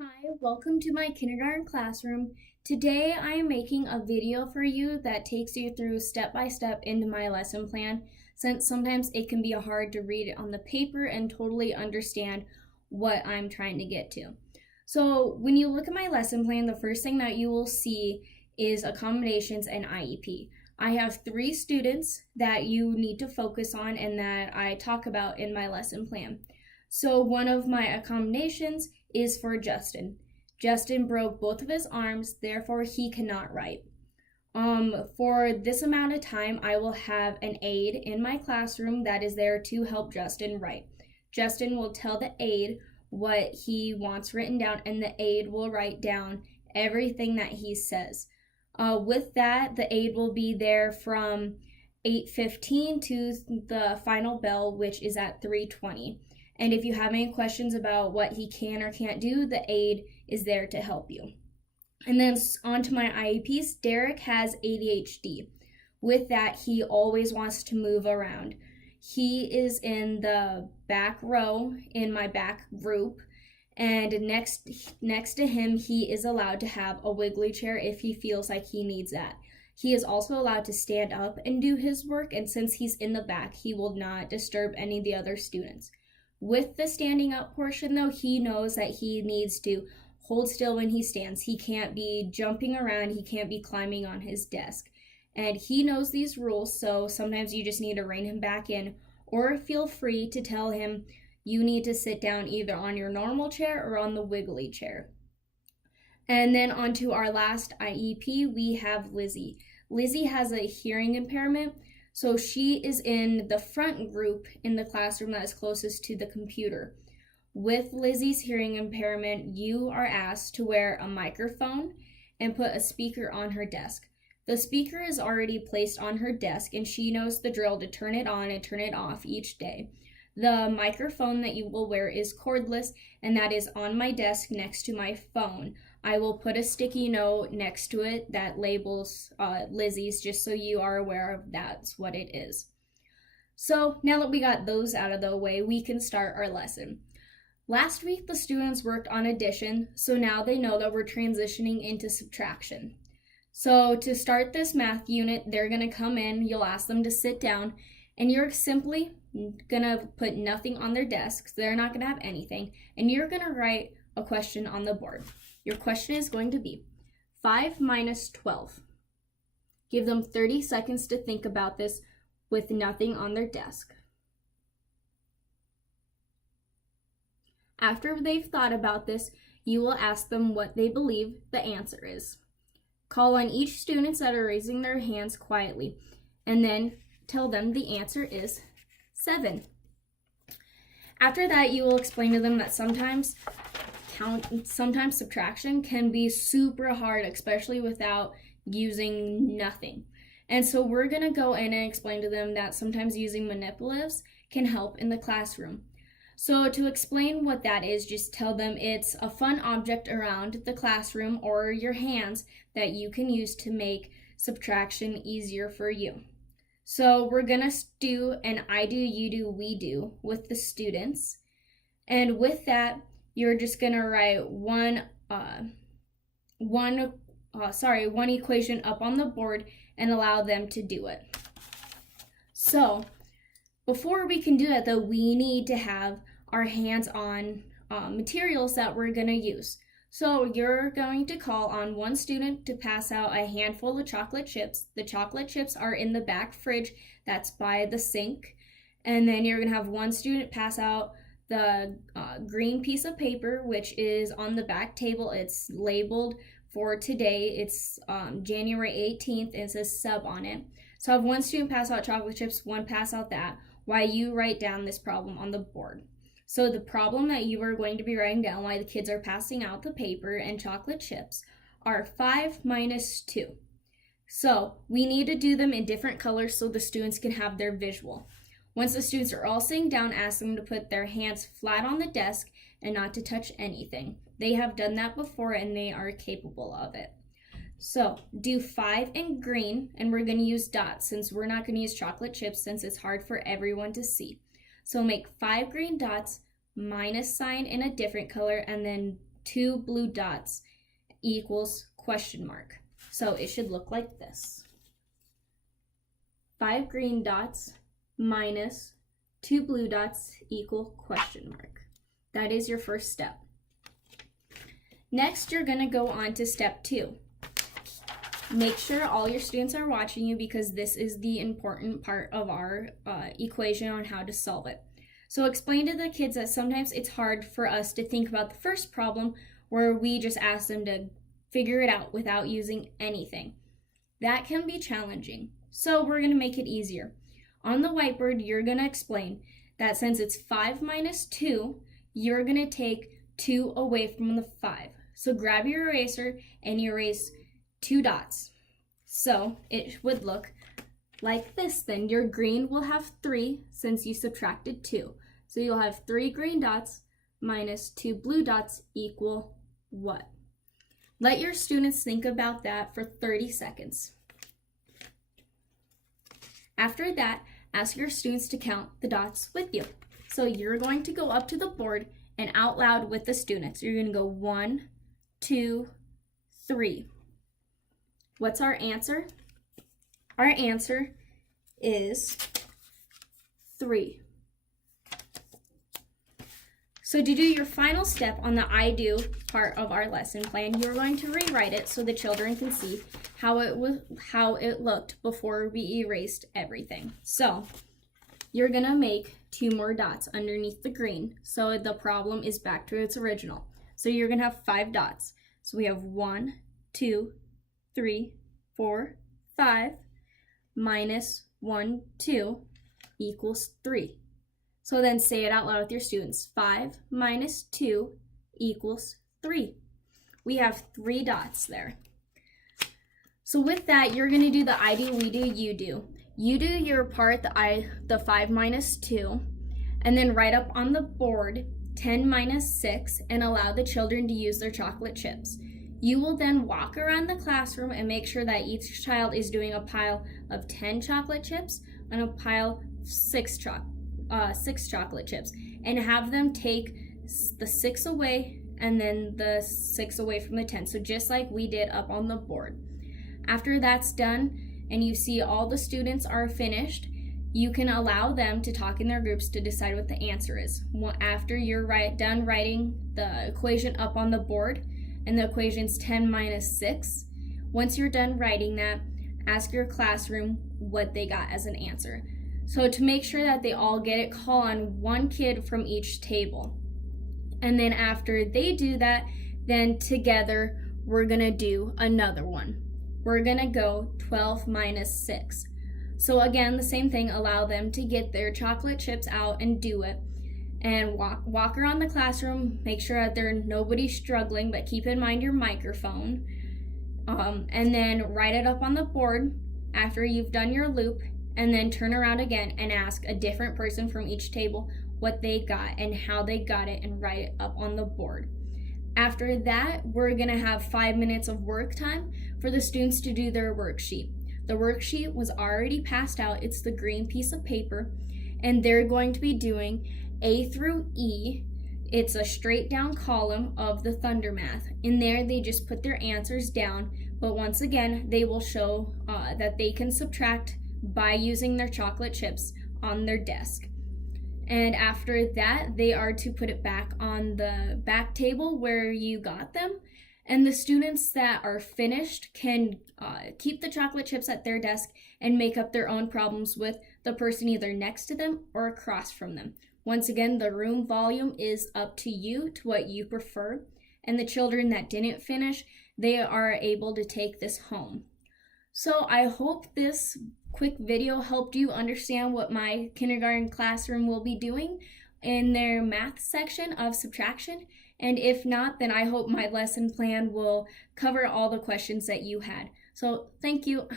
Hi, welcome to my kindergarten classroom. Today I am making a video for you that takes you through step by step into my lesson plan, since sometimes it can be hard to read it on the paper and totally understand what I'm trying to get to. So when you look at my lesson plan, the first thing that you will see is accommodations and IEP. I have 3 students that you need to focus on and that I talk about in my lesson plan. So one of my accommodations is for Justin. Justin broke both of his arms, therefore he cannot write. For this amount of time, I will have an aide in my classroom that is there to help Justin write. Justin will tell the aide what he wants written down, and the aide will write down everything that he says. With that, the aide will be there from 8:15 to the final bell, which is at 3:20. And if you have any questions about what he can or can't do, the aide is there to help you. And then on to my IEPs. Derek has ADHD. With that, he always wants to move around. He is in the back row in my back group, and next to him, he is allowed to have a wiggly chair if he feels like he needs that. He is also allowed to stand up and do his work, and since he's in the back, he will not disturb any of the other students. With the standing up portion, though, he knows that he needs to hold still when he stands. He can't be jumping around. He can't be climbing on his desk. And he knows these rules, so sometimes you just need to rein him back in, or feel free to tell him you need to sit down either on your normal chair or on the wiggly chair. And then on to our last IEP, we have Lizzie. Lizzie has a hearing impairment, so she is in the front group in the classroom that is closest to the computer. With Lizzie's hearing impairment, you are asked to wear a microphone and put a speaker on her desk. The speaker is already placed on her desk, and she knows the drill to turn it on and turn it off each day. The microphone that you will wear is cordless, and that is on my desk next to my phone. I will put a sticky note next to it that labels Lizzie's, just so you are aware of that's what it is. So now that we got those out of the way, we can start our lesson. Last week, the students worked on addition, so now they know that we're transitioning into subtraction. So to start this math unit, they're going to come in, you'll ask them to sit down, and you're simply going to put nothing on their desks. They're not going to have anything, and you're going to write a question on the board. Your question is going to be 5 minus 12. Give them 30 seconds to think about this with nothing on their desk. After they've thought about this, you will ask them what they believe the answer is. Call on each student that are raising their hands quietly, and then tell them the answer is 7. After that, you will explain to them that sometimes subtraction can be super hard, especially without using nothing. And so we're going to go in and explain to them that sometimes using manipulatives can help in the classroom. So to explain what that is, just tell them it's a fun object around the classroom or your hands that you can use to make subtraction easier for you. So we're going to do an I do, you do, we do with the students. And with that, you're just going to write one equation up on the board and allow them to do it. So before we can do that, though, we need to have our hands on materials that we're going to use. So you're going to call on one student to pass out a handful of chocolate chips. The chocolate chips are in the back fridge that's by the sink. And then you're going to have one student pass out the green piece of paper, which is on the back table. It's labeled for today. It's January 18th, and it says sub on it. So have one student pass out chocolate chips, one pass out that, while you write down this problem on the board. So the problem that you are going to be writing down while the kids are passing out the paper and chocolate chips are 5 minus 2. So we need to do them in different colors so the students can have their visual. Once the students are all sitting down, ask them to put their hands flat on the desk and not to touch anything. They have done that before and they are capable of it. So do 5 in green, and we're going to use dots since we're not going to use chocolate chips since it's hard for everyone to see. So make 5 green dots, minus sign in a different color, and then 2 blue dots equals question mark. So it should look like this. 5 green dots minus 2 blue dots equal question mark. That is your first step. Next, you're going to go on to step 2. Make sure all your students are watching you because this is the important part of our equation on how to solve it. So explain to the kids that sometimes it's hard for us to think about the first problem where we just ask them to figure it out without using anything. That can be challenging. So we're going to make it easier. On the whiteboard, you're going to explain that since it's 5 minus 2, you're going to take 2 away from the 5. So grab your eraser and erase 2 dots. So it would look like this then. Your green will have 3 since you subtracted 2. So you'll have 3 green dots minus 2 blue dots equal what? Let your students think about that for 30 seconds. After that, ask your students to count the dots with you. So you're going to go up to the board and out loud with the students. You're going to go 1, 2, 3. What's our answer? Our answer is 3. So to do your final step on the I do part of our lesson plan, you're going to rewrite it so the children can see how it looked before we erased everything. So you're gonna make 2 more dots underneath the green, so the problem is back to its original. So you're gonna have 5 dots. So we have 1, 2, 3, 4, 5 minus 1, 2 equals 3. So then say it out loud with your students. 5 minus 2 equals 3. We have 3 dots there. So with that, you're going to do the I do, we do, you do. You do your part, the 5 minus 2, and then write up on the board 10 minus 6 and allow the children to use their chocolate chips. You will then walk around the classroom and make sure that each child is doing a pile of 10 chocolate chips and a pile of 6 chocolate chips, and have them take the 6 away and then the 6 away from the 10. So just like we did up on the board. After that's done and you see all the students are finished, you can allow them to talk in their groups to decide what the answer is. After you're done writing the equation up on the board, and the equation's 10 minus 6, once you're done writing that, ask your classroom what they got as an answer. So to make sure that they all get it, call on one kid from each table. And then after they do that, then together we're gonna do another one. We're gonna go 12 minus 6. So again, the same thing, allow them to get their chocolate chips out and do it. And walk around the classroom, make sure that nobody's struggling, but keep in mind your microphone. And then write it up on the board after you've done your loop, and then turn around again and ask a different person from each table what they got and how they got it, and write it up on the board. After that, we're gonna have 5 minutes of work time for the students to do their worksheet. The worksheet was already passed out. It's the green piece of paper, and they're going to be doing A through E. It's a straight down column of the Thunder Math. In there, they just put their answers down, but once again, they will show that they can subtract by using their chocolate chips on their desk. And after that, they are to put it back on the back table where you got them. And the students that are finished can keep the chocolate chips at their desk and make up their own problems with the person either next to them or across from them. Once again, the room volume is up to you, to what you prefer. And the children that didn't finish, they are able to take this home. So I hope this quick video helped you understand what my kindergarten classroom will be doing in their math section of subtraction. And if not, then I hope my lesson plan will cover all the questions that you had. So thank you.